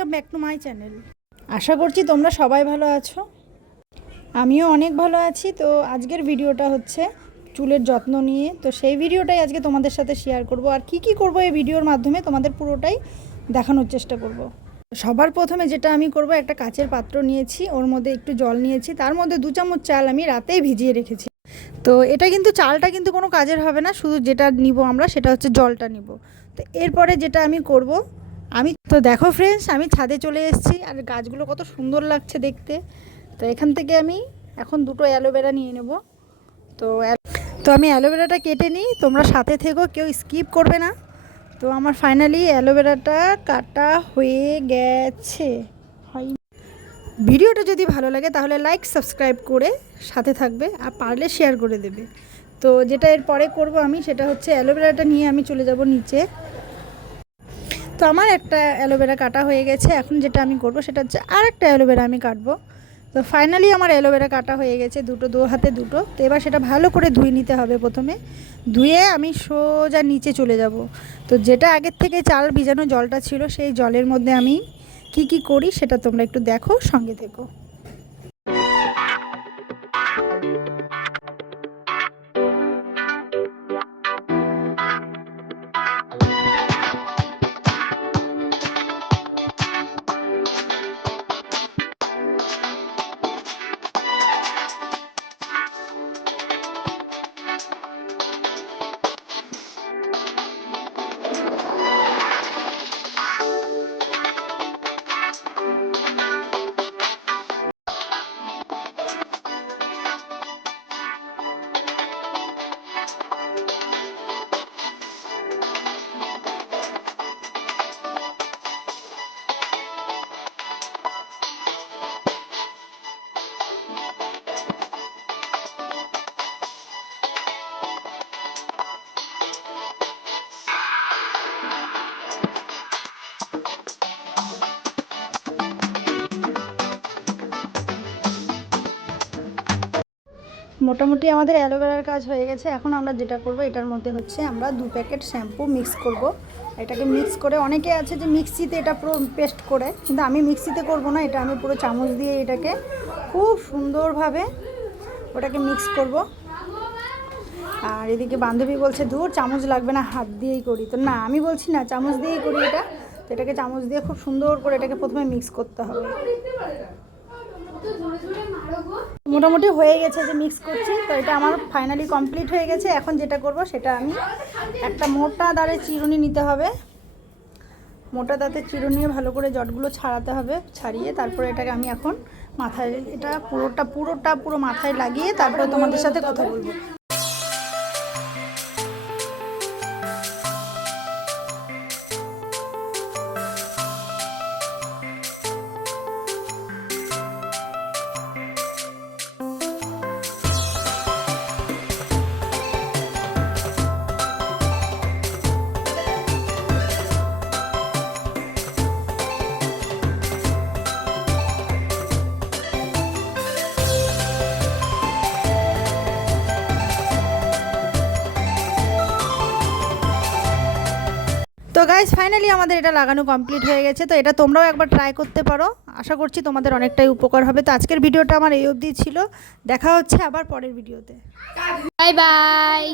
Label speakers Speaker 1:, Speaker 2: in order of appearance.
Speaker 1: Welcome back to my channel. আশা করছি তোমরা সবাই ভালো আছো। আমিও অনেক ভালো আছি। তো আজকের ভিডিওটা হচ্ছে চুলের যত্ন নিয়ে। তো সেই ভিডিওটাই আজকে তোমাদের সাথে শেয়ার করব। আর কি কি করব এই ভিডিওর মাধ্যমে তোমাদের পুরোটাই দেখানোর চেষ্টা করব। সবার প্রথমে যেটা আমি করব, একটা কাচের পাত্র নিয়েছি, ওর মধ্যে একটু জল নিয়েছি। তার মধ্যে দু চামচ চাল আমি রাতেই ভিজিয়ে রেখেছি। তো এটা কিন্তু, চালটা কিন্তু কোনো কাজের হবে না। শুধু যেটা নিব আমরা, সেটা হচ্ছে জলটা নিব। তো এরপরে যেটা আমি করব আমি তো দেখো ফ্রেন্ডস আমি ছাদে চলে এসেছি আর গাছগুলো কত সুন্দর লাগছে দেখতে। তো এখান থেকে আমি এখন দুটো অ্যালোভেরা নিয়ে নেব। তো তো আমি অ্যালোভেরাটা কেটে নিই, তোমরা সাথে থেকো, কেউ স্কিপ করবে না। তো আমার ফাইনালি অ্যালোভেরাটা কাটা হয়ে গেছে। হয় ভিডিওটা যদি ভালো লাগে তাহলে লাইক সাবস্ক্রাইব করে সাথে থাকবে আর পারলে শেয়ার করে দেবে। তো যেটা এর পরে করব আমি, সেটা হচ্ছে অ্যালোভেরাটা নিয়ে আমি চলে যাব নিচে। তো আমার একটা অ্যালোভেরা কাটা হয়ে গেছে। এখন যেটা আমি করব সেটা হচ্ছে আর একটা অ্যালোভেরা আমি কাটবো। তো ফাইনালি আমার অ্যালোভেরা কাটা হয়ে গেছে দুটো, দু হাতে দুটো। তো এবার সেটা ভালো করে ধুয়ে নিতে হবে প্রথমে। ধুয়ে আমি সোজা নিচে চলে যাব। তো যেটা আগের থেকে চাল ভিজানো জলটা ছিল, সেই জলের মধ্যে আমি কি কি করি সেটা তোমরা একটু দেখো, সঙ্গে থেকো। মোটামুটি আমাদের অ্যালোভেরার কাজ হয়ে গেছে। এখন আমরা যেটা করব, এটার মধ্যে হচ্ছে আমরা দু প্যাকেট শ্যাম্পু মিক্স করব। এটাকে মিক্স করে, অনেকে আছে যে মিক্সিতে এটা পুরো পেস্ট করে, কিন্তু আমি মিক্সিতে করব না, এটা আমি পুরো চামচ দিয়ে এটাকে খুব সুন্দরভাবে ওটাকে মিক্স করব। আর এদিকে বান্ধবী বলছে দূর চামচ লাগবে না, হাত দিয়েই করি। তো না, আমি বলছি না, চামচ দিয়েই করি এটা। তো এটাকে চামচ দিয়ে খুব সুন্দর করে এটাকে প্রথমে মিক্স করতে হবে। মোটামুটি হয়ে গেছে যে মিক্স করছি, তো এটা আমার ফাইনালি কমপ্লিট হয়ে গেছে। এখন যেটা করব সেটা আমি একটা মোটা দাঁড়ে চিরুনি নিতে হবে। মোটা দাঁতে চিরুনি ভালো করে জটগুলো ছাড়াতে হবে, ছাড়িয়ে তারপরে এটাকে আমি এখন মাথায়, এটা পুরোটা পুরোটা পুরো মাথায় লাগিয়ে তারপরে তোমাদের সাথে কথা বলব। তো গাইজ ফাইনালি আমাদের এটা লাগানো কমপ্লিট হয়ে গেছে, তো এটা তোমরাও একবার ট্রাই করতে পারো। আশা করছি তোমাদের অনেকটাই উপকার হবে। তো আজকের ভিডিওটা আমার এই অবধি ছিল। দেখা হচ্ছে আবার পরের ভিডিওতে।
Speaker 2: Bye bye